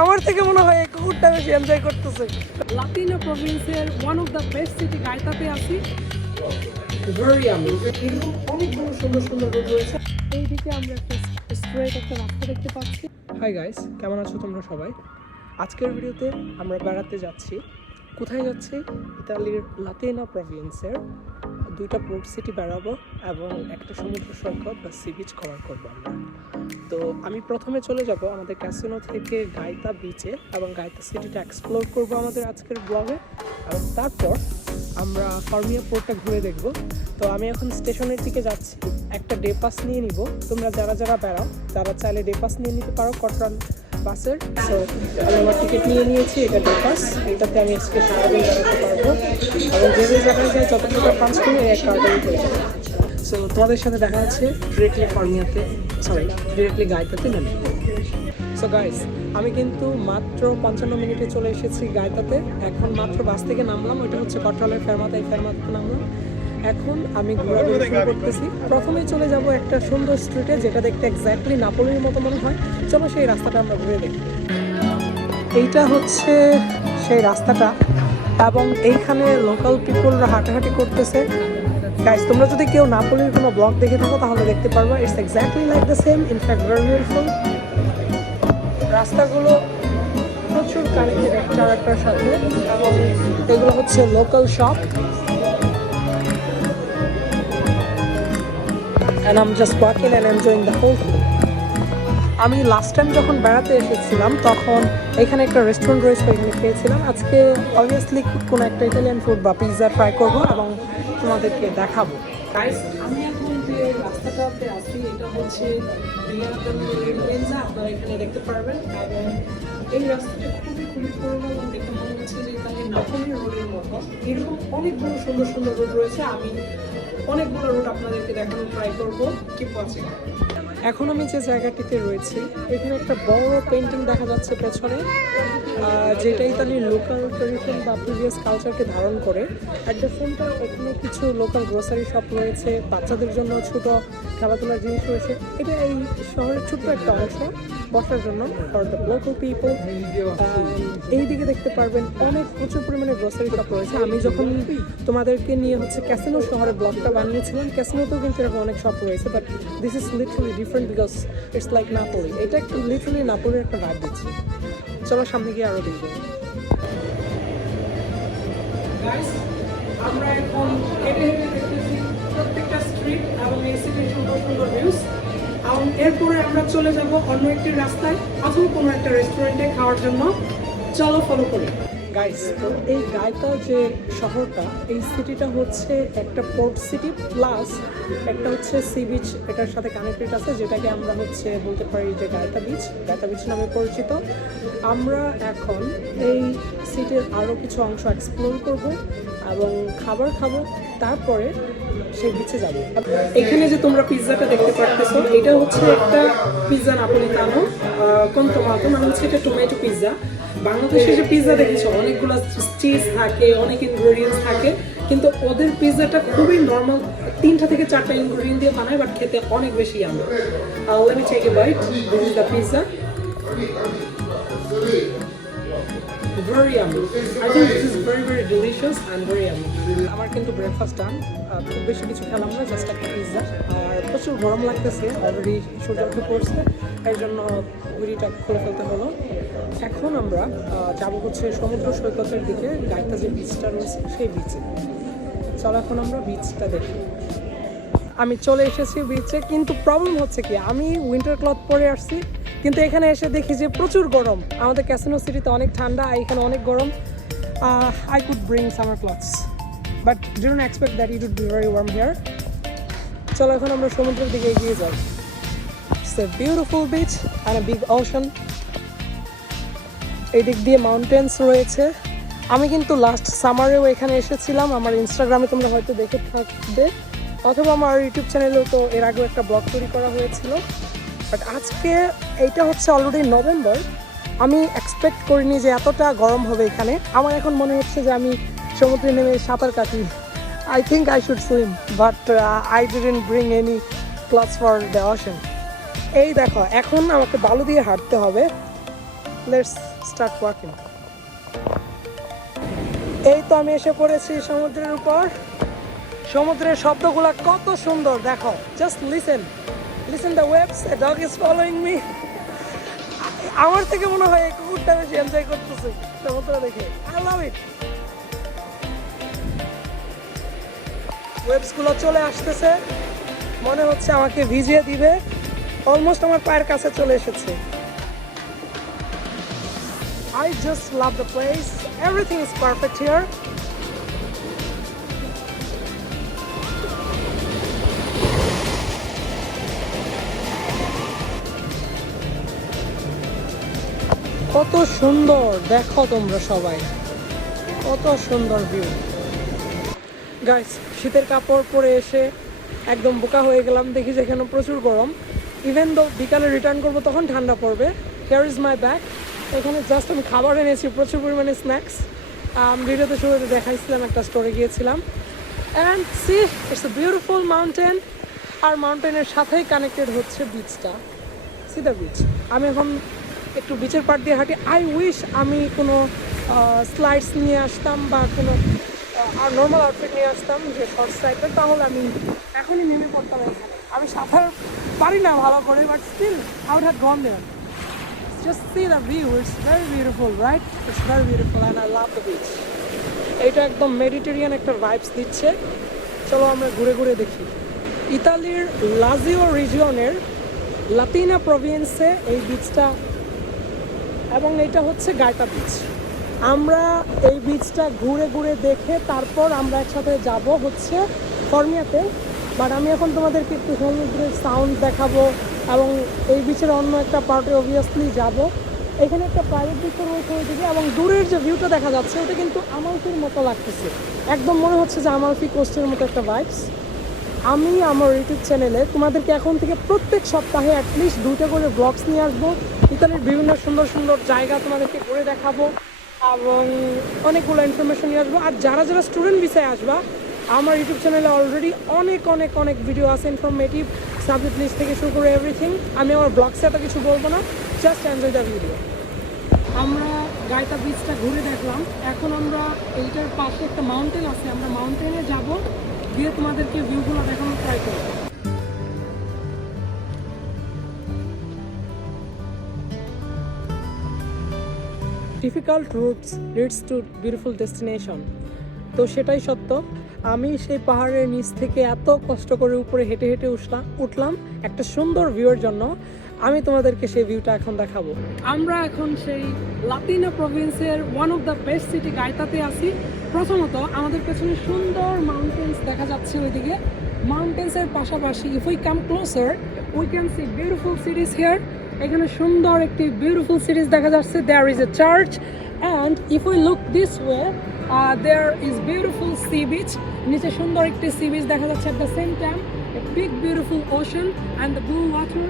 আমার থেকে মনে হয় এই কুকুরটা বেশি এনজয় করতেছে। Latino প্রভিন্সের one of the best city গাইতাতে আছি। অনেকগুলো সুন্দর সুন্দর রোড রয়েছে এইদিকে আমরা একটা স্ট্রেট একটা রাস্তা দেখতে পাচ্ছি। হাই গাইস কেমন আছো তোমরা সবাই? আজকের ভিডিওতে আমরা বেড়াতে যাচ্ছি। কোথায় যাচ্ছি? ইতালির লাতিনা প্রভিন্সের দুইটা পোর্ট সিটি বেড়াবো এবং একটা সমুদ্র সৈকত বা সি বিচ কভার করব আমরা। তো আমি প্রথমে চলে যাব আমাদের ক্যাসিনো থেকে গাইতা বিচে এবং গাইতা সিটিটা এক্সপ্লোর করব আমাদের আজকের ব্লগে এবং তারপর আমরা ফার্মিয়া পোর্টটা ঘুরে দেখব। তো আমি এখন স্টেশনের দিকে যাচ্ছি। একটা ডে পাস নিয়ে নিব। তোমরা যারা যারা বেড়াও, তারা চাইলে ডে পাস নিয়ে নিতে পারো কটরান বাসের। সো আমি আমার টিকিট নিয়ে নিয়েছি, এটা ডে পাস এটাতে আমি আজকে সারাদিন বেড়াতে পারব। এবং যে যে জায়গায় যাই যত টাকা পাঁচ করি এক হয়ে যাবে। সো তোমাদের সাথে দেখা যাচ্ছে ডিরেক্টলি ফার্মিয়াতে সরি ডিরেক্টলি গাইতাতে নেমে সো গাইস আমি কিন্তু মাত্র পঞ্চান্ন মিনিটে চলে এসেছি গায়তাতে এখন মাত্র বাস থেকে নামলাম, ওইটা হচ্ছে কট্রালের ফেরমাতা এই ফেরমাতাতে নামলাম। এখন আমি ঘোরাঘুরি শুরু করতেছি। প্রথমেই চলে যাব একটা সুন্দর স্ট্রিটে যেটা দেখতে এক্স্যাক্টলি নাপোলির মতো মনে হয়। চলো সেই রাস্তাটা আমরা ঘুরে দেখি। এইটা হচ্ছে সেই রাস্তাটা, এবং এইখানে লোকাল পিপলরা হাঁটাহাঁটি করতেছে। গাইস তোমরা যদি কেউ নাপোলির কোনো ব্লগ দেখে থাকো, তাহলে দেখতে পারবা it's exactly like the same in fact very beautiful রাস্তাগুলো প্রচুর কানেক্টেড একটা আরেকটার সাথে। এবং এগুলো হচ্ছে local shop and I'm just walking and enjoying the whole thing. আমি লাস্ট টাইম যখন বেড়াতে এসেছিলাম, তখন এখানে একটা রেস্টুরেন্ট রয়েছে, ওইখানে খেয়েছিলাম। আজকে অবভিয়াসলি কোনো একটা ইটালিয়ান ফুড বা পিৎজা ট্রাই করব এবং তোমাদেরকে দেখাবো। আমি এখন যে রাস্তাটাতে আছি এটা হচ্ছে আপনারা এখানে দেখতে পারবেন। এবং এই রাস্তাটা খুবই খুবই পুরোনো এবং দেখে মনে হচ্ছে যে এখানে নাপোলি রোডের মতো। এরকম অনেকগুলো সুন্দর সুন্দর রোড রয়েছে। আমি অনেকগুলো রুট আপনাদেরকে দেখানোর ট্রাই করব। কিপ ওয়াচিং এখন আমি যে জায়গাটিতে রয়েছি, এখানে একটা বড় পেন্টিং দেখা যাচ্ছে পেছনে যেটা ইতালির লোকাল ট্রেডিশন বা প্রিভিয়াস কালচারকে ধারণ করে। অ্যাট দ্য সেম টাইম এখানে কিছু লোকাল গ্রোসারি শপ রয়েছে, বাচ্চাদের জন্য ছোট খেলাধুলার জিনিস রয়েছে। এটা এই শহরের ছোট্ট একটা অংশ, বসার জন্য ফর দ্য লোকাল পিপল এই দিকে দেখতে পারবেন অনেক প্রচুর পরিমাণে গ্রোসারি শপ রয়েছে। আমি যখন তোমাদেরকে নিয়ে হচ্ছে ক্যাসিনো শহরে ব্লগটা বানিয়েছিলাম ক্যাসিনোতেও কিন্তু এরকম অনেক শপ রয়েছে but this is literally different because it's like Napoli এটা একটু লিটারালি নাপোলির একটা ভাব দিচ্ছে। চলো সামনে গিয়ে আরও দেখব আমরা এখন হেঁটে হেঁটে দেখতেছি প্রত্যেকটা স্ট্রিট এবং এই সিটির সুন্দর সুন্দর ভিউজ এবং এরপরে আমরা চলে যাব অন্য একটি রাস্তায় অথবা কোনো একটা রেস্টুরেন্টে খাওয়ার জন্য। চলো ফলো করি। গাইস তো এই গায়তা যে শহরটা, এই সিটিটা হচ্ছে একটা পোর্ট সিটি প্লাস একটা হচ্ছে সি বিচ এটার সাথে কানেক্টেড আছে, যেটাকে আমরা হচ্ছে বলতে পারি যে গায়তা বিচ গায়তা বিচ নামে পরিচিত। আমরা এখন এই সিটির আরও কিছু অংশ এক্সপ্লোর করব এবং খাবার খাব। তারপরে সেই বিচে যাব। এখানে যে তোমরা পিৎজাটা দেখতে পারতেছো, এটা হচ্ছে একটা পিৎজা কোন টমাটো মানে হচ্ছে এটা টমেটো পিৎজা। বাংলাদেশে যে পিৎজা দেখেছ, অনেকগুলো চিজ থাকে, অনেক ইনগ্রেডিয়েন্টস থাকে, কিন্তু ওদের পিৎজাটা খুবই নর্মাল তিনটা থেকে চারটা ইনগ্রেডিয়েন্ট দিয়ে বানায় বাট খেতে অনেক বেশি আমি let me take bite the pizza very yummy. I think this is very very delicious and very yummy. আমার কিন্তু ব্রেকফাস্ট ডান খুব বেশি কিছু খেলাম না জাস্ট একটা পিৎজা আর প্রচুর গরম লাগতেছে অলরেডি সূর্য উঠে পড়ছে এই জন্য হুড়িটা খুলে ফেলতে হলো এখন আমরা যাব হচ্ছে সমুদ্র সৈকতের দিকে, গাইতা যে বিচটা রয়েছে, সেই বিচে চলো এখন আমরা বিচটা দেখি আমি চলে এসেছি বিচে কিন্তু প্রবলেম হচ্ছে কি, আমি উইন্টার ক্লথ পরে আসছি কিন্তু এখানে এসে দেখি যে প্রচুর গরম। আমাদের ক্যাসিনো সিটিতে অনেক ঠান্ডা এখানে অনেক গরম। I could bring summer clothes but didn't expect that it would be very warm here চলো এখন আমরা সমুদ্রের দিকে এগিয়ে যাই। It's a beautiful beach and a big এই দিক দিয়ে মাউন্টেন্স রয়েছে। আমি কিন্তু লাস্ট সামারেও এখানে এসেছিলাম। আমার ইনস্টাগ্রামে তোমরা হয়তো দেখে থাকবে। অথবা আমার ইউটিউব চ্যানেলেও তো এর আগেও একটা ব্লগ তৈরি করা হয়েছিল। বাট আজকে এইটা হচ্ছে অলরেডি নভেম্বর আমি এক্সপেক্ট করিনি যে এতটা গরম হবে এখানে। আমার এখন মনে হচ্ছে যে আমি সমুদ্রে নেমে সাঁতার কাটি। I think I should swim but I didn't bring any clothes for the ocean এই দেখো, এখন আমাকে বালু দিয়ে হাঁটতে হবে। লেটস স্টার্ট ওয়াকিং এই তো আমি এসে পড়েছি সমুদ্রের উপর। সমুদ্রের শব্দগুলো কত সুন্দর, দেখো। Just listen listen the waves a dog is following me আমার থেকে মনে হয় কুকুরটা বেশি এনজয় করতেছে। সমুদ্র দেখে। আই লাভ ইট ওয়েবসগুলো চলে আসতেছে। মনে হচ্ছে আমাকে ভিজিয়ে দিবে। অলমোস্ট আমার পায়ের কাছে চলে এসেছে। I just love the place. Everything is perfect here. কত সুন্দর, দেখো তোমরা সবাই। কত সুন্দর ভিউ গাইস শীতের কাপড় পরে এসে একদম বোকা হয়ে গেলাম, দেখি যে এখানে প্রচুর গরম। ইভেন দো বিকালে রিটার্ন করব, তখন ঠান্ডা পড়বে। হেয়ার ইজ মাই ব্যাগ এখানে জাস্ট আমি খাবার এনেছি, প্রচুর পরিমাণে স্ন্যাক্স ভিডিওতে শুরুতে দেখাইছিলাম, একটা স্টোরে গিয়েছিলাম। And see it's a beautiful mountain আর মাউন্টেনের সাথেই কানেক্টেড হচ্ছে বিচটা সি দ্য বিচ আমি এখন একটু বিচের পাড় দিয়ে হাঁটি। আই উইশ আমি কোনো স্লাইডস নিয়ে আসতাম বা কোনো আর নর্মাল আউটফিট নিয়ে আসতাম যে শর্ট টাইপের তাহলে আমি এখনই নেমে পড়তাম এখানে। আমি সাঁতার পারি না ভালো করে but still out had gone there just see the view, it's very beautiful, right? It's very beautiful and I love the beach. এটা একদম মেডিটেরিয়ান একটা ভাইবস দিচ্ছে। চলো আমরা ঘুরে ঘুরে দেখি। ইতালির লাজিও রিজিয়নের লাতিনা প্রভিন্সে এই বিচটা এবং এটা হচ্ছে গায়টা বিচ আমরা এই বিচটা ঘুরে ঘুরে দেখে তারপর আমরা একসাথে যাব হচ্ছে ফর্মিয়াতে। বাট আমি এখন তোমাদেরকে একটু সমুদ্রের সাউন্ড দেখাবো এবং এই বিচের অন্য একটা পার্টে অবভিয়াসলি যাব। এখানে একটা প্রাইভেট বিচ রয়েছে ওইদিকে এবং দূরের যে ভিউটা দেখা যাচ্ছে, ওটা কিন্তু আমালফির মতো লাগতেছে। একদম মনে হচ্ছে যে আমালফি কোস্টের মতো একটা ভাইবস আমি আমার ইউটিউব চ্যানেলে তোমাদেরকে এখন থেকে প্রত্যেক সপ্তাহে অ্যাটলিস্ট দুটো করে ব্লগস নিয়ে আসব। ইতালির বিভিন্ন সুন্দর সুন্দর জায়গা তোমাদেরকে ঘুরে দেখাবো এবং অনেকগুলো ইনফরমেশন নিয়ে আসব। আর যারা যারা স্টুডেন্ট বিষয়ে আসবা, আমার ইউটিউব চ্যানেলে অলরেডি অনেক অনেক অনেক ভিডিও আছে ইনফরমেটিভ সাবজেক্ট লিস্ট থেকে শুরু করে এভরিথিং আমি আমার ব্লগসে এত কিছু বলব না জাস্ট এনজয় দ্য ভিডিও আমরা গায়তা বিচটা ঘুরে দেখলাম। এখন আমরা এইটার পাশে একটা মাউন্টেন আছে, আমরা মাউন্টেনে যাব। দিয়ে তোমাদেরকে ভিউগুলো দেখানোর ট্রাই করব difficult routes leads to beautiful destination তো সেটাই সত্য। আমি সেই পাহাড়ের নিচ থেকে এত কষ্ট করে উপরে হেঁটে হেঁটে উঠলাম উঠলাম একটা সুন্দর ভিউয়ের জন্য। আমি তোমাদেরকে সেই ভিউটা এখন দেখাবো। আমরা এখন সেই Latina প্রভিন্সের one of the best city গাইতাতে আছি। প্রথমত আমাদের পেছনে সুন্দর মাউন্টেন্স দেখা যাচ্ছে ওইদিকে। মাউন্টেন্সের পাশাপাশি if we come closer we can see beautiful cities here এখানে সুন্দর একটি বিউটিফুল সিরিজ দেখা যাচ্ছে। There is a church and if we look this way there is beautiful sea beach নিচে সুন্দর একটি সি বিচ দেখা যাচ্ছে at the same time a big beautiful ocean and the blue water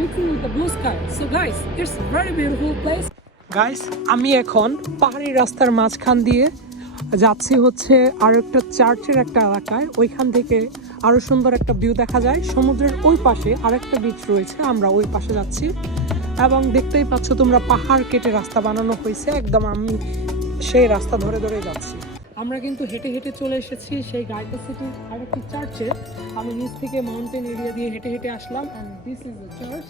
mixing with the blue sky so guys it's very beautiful place guys আমি এখন পাহাড়ি রাস্তার মাঝখান দিয়ে যাচ্ছি হচ্ছে আর একটা চার্চের একটা এলাকায়। ওইখান থেকে আরও সুন্দর একটা ভিউ দেখা যায়। সমুদ্রের ওই পাশে আরেকটা বিচ রয়েছে, আমরা ওই পাশে যাচ্ছি। এবং দেখতেই পাচ্ছ তোমরা পাহাড় কেটে রাস্তা বানানো হয়েছে, একদম আমি সেই রাস্তা ধরে ধরে যাচ্ছি। আমরা কিন্তু হেঁটে হেঁটে চলে এসেছি সেই গাইটা সিটির আরেকটি চার্চে। আমি নিচ থেকে মাউন্টেন এরিয়া দিয়ে হেঁটে হেঁটে আসলাম দিস ইজ দ্য চার্চ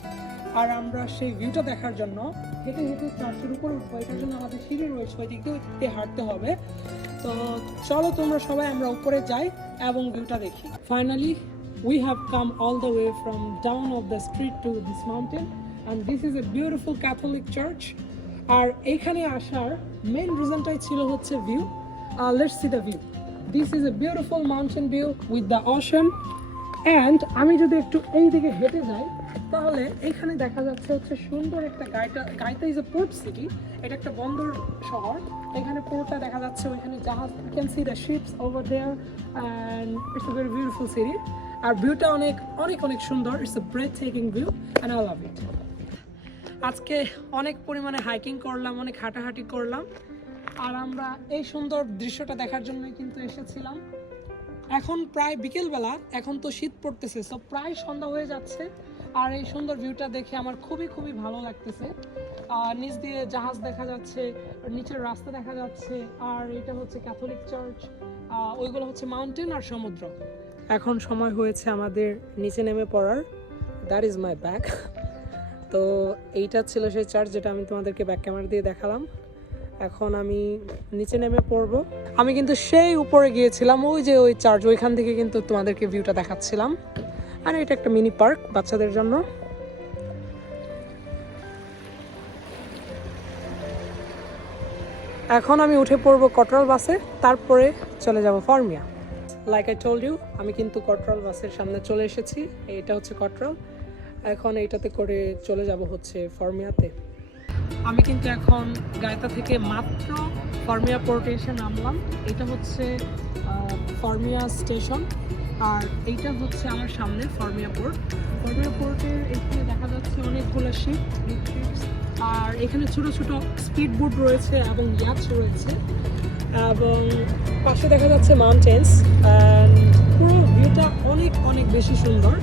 আর আমরা সেই ভিউটা দেখার জন্য হেঁটে হেঁটে চার্চের উপরে উঠবো, এটার জন্য আমাদের সিঁড়ি রয়েছে, ওই দিক দিয়ে হেঁটে হাঁটতে হবে। তো চলো তোমরা সবাই আমরা উপরে যাই এবং ভিউটা দেখি। Finally we have come all the way from down of the street to this mountain and this is a beautiful Catholic church আর এইখানে আসার মেন রিজনটাই ছিল হচ্ছে view let's see the view this is a beautiful mountain view with the ocean and আমি যদি একটু এই দিকে হেঁটে যাই, তাহলে এখানে দেখা যাচ্ছে হচ্ছে সুন্দর একটা গাইটা Gaeta is a port city এটা একটা বন্দর শহর। এখানে পোর্টটা দেখা যাচ্ছে, ওইখানে জাহাজ you can see the ships over there and it's a very beautiful city আর ভিউটা অনেক অনেক অনেক সুন্দর it's a breathtaking view and I love it আজকে অনেক পরিমাণে হাইকিং করলাম, অনেক হাঁটাহাঁটি করলাম, আর আমরা এই সুন্দর দৃশ্যটা দেখার জন্যই কিন্তু এসেছিলাম। এখন প্রায় বিকেলবেলা, এখন তো শীত পড়তেছে সো প্রায় সন্ধ্যা হয়ে যাচ্ছে, আর এই সুন্দর ভিউটা দেখে আমার খুবই খুবই ভালো লাগতেছে। নিচ দিয়ে জাহাজ দেখা যাচ্ছে, নিচের রাস্তা দেখা যাচ্ছে, আর এটা হচ্ছে ক্যাথলিক চার্চ ওইগুলো হচ্ছে মাউন্টেন আর সমুদ্র। এখন সময় হয়েছে আমাদের নিচে নেমে পড়ার দ্যাট ইজ মাই ব্যাগ তো এইটা ছিল সেই চার্জ যেটা আমি তোমাদেরকে ব্যাক ক্যামেরা দিয়ে দেখালাম। এখন আমি নিচে নেমে পড়ব। আমি কিন্তু সেই উপরে গিয়েছিলাম, ওই যে ওই চার্জ ওইখান থেকে কিন্তু তোমাদেরকে ভিউটা দেখাচ্ছিলাম। আর এটা একটা মিনি পার্ক বাচ্চাদের জন্য। এখন আমি উঠে পড়ব কটরাল বাসে, তারপরে চলে যাব Formia. Like I told you আমি কিন্তু কটরাল বাসের সামনে চলে এসেছি, এটা হচ্ছে কটরাল। এখন এইটাতে করে চলে যাব হচ্ছে ফর্মিয়াতে। আমি কিন্তু এখন গায়তা থেকে মাত্র ফর্মিয়া পোর্টে এসে নামলাম। এটা হচ্ছে ফর্মিয়া স্টেশন। আর এইটা হচ্ছে আমার সামনে ফর্মিয়া পোর্ট। ফর্মিয়া পোর্টের এখানে দেখা যাচ্ছে অনেকগুলো শিপ আর এখানে ছোট ছোট স্পিড বোট রয়েছে এবং ইয়াচ রয়েছে। এবং পাশে দেখা যাচ্ছে মাউন্টেন্স পুরো ভিউটা অনেক অনেক বেশি সুন্দর।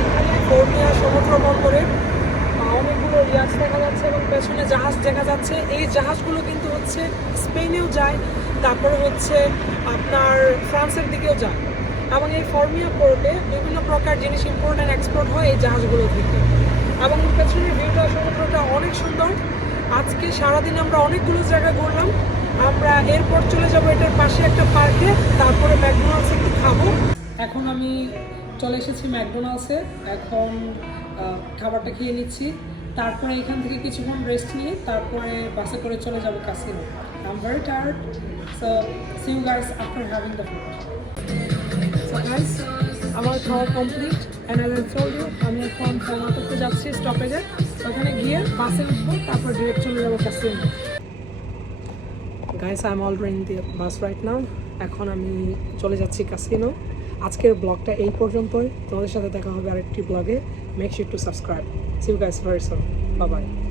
এখানে ফোর্নিয়া সমুদ্র বন্দরে আহ, অনেকগুলো ইয়াচ দেখা যাচ্ছে এবং পেছনে জাহাজ দেখা যাচ্ছে। এই জাহাজগুলো কিন্তু হচ্ছে স্পেনেও যায়, তারপরে হচ্ছে আপনার ফ্রান্সের দিকেও যায়। এবং এই ফর্মিয়া পোর্টে বিভিন্ন প্রকার জিনিস ইম্পোর্ট অ্যান্ড এক্সপোর্ট হয় এই জাহাজগুলো থেকে। এবং পেছনের ভিউটা সমুদ্রটা অনেক সুন্দর। আজকে সারাদিন আমরা অনেকগুলো জায়গা ঘুরলাম। আমরা এরপর চলে যাব এটার পাশে একটা পার্কে, তারপরে ম্যাকডোনাল্ডস একটু খাব। এখন আমি চলে এসেছি ম্যাকডোনাল্ডসে। এখন খাবারটা খেয়ে নিচ্ছি। তারপরে এখান থেকে কিছুক্ষণ রেস্ট নিয়ে তারপরে বাসে করে চলে যাব Cassino I am very tired so see you guys after having the food আমার খাওয়া কমপ্লিট অ্যান্ড আই ইউ আমি এখন খাওয়া করতে যাচ্ছি স্টপেজে ওখানে গিয়ে বাসে উঠবো, তারপর ডিরেক্ট চলে যাব Cassino guys I am already bus right now এখন আমি চলে যাচ্ছি কাসিনো আজকের ব্লগটা এই পর্যন্তই। তোমাদের সাথে দেখা হবে আরেকটি ব্লগে। Make sure to subscribe see you guys very soon bye bye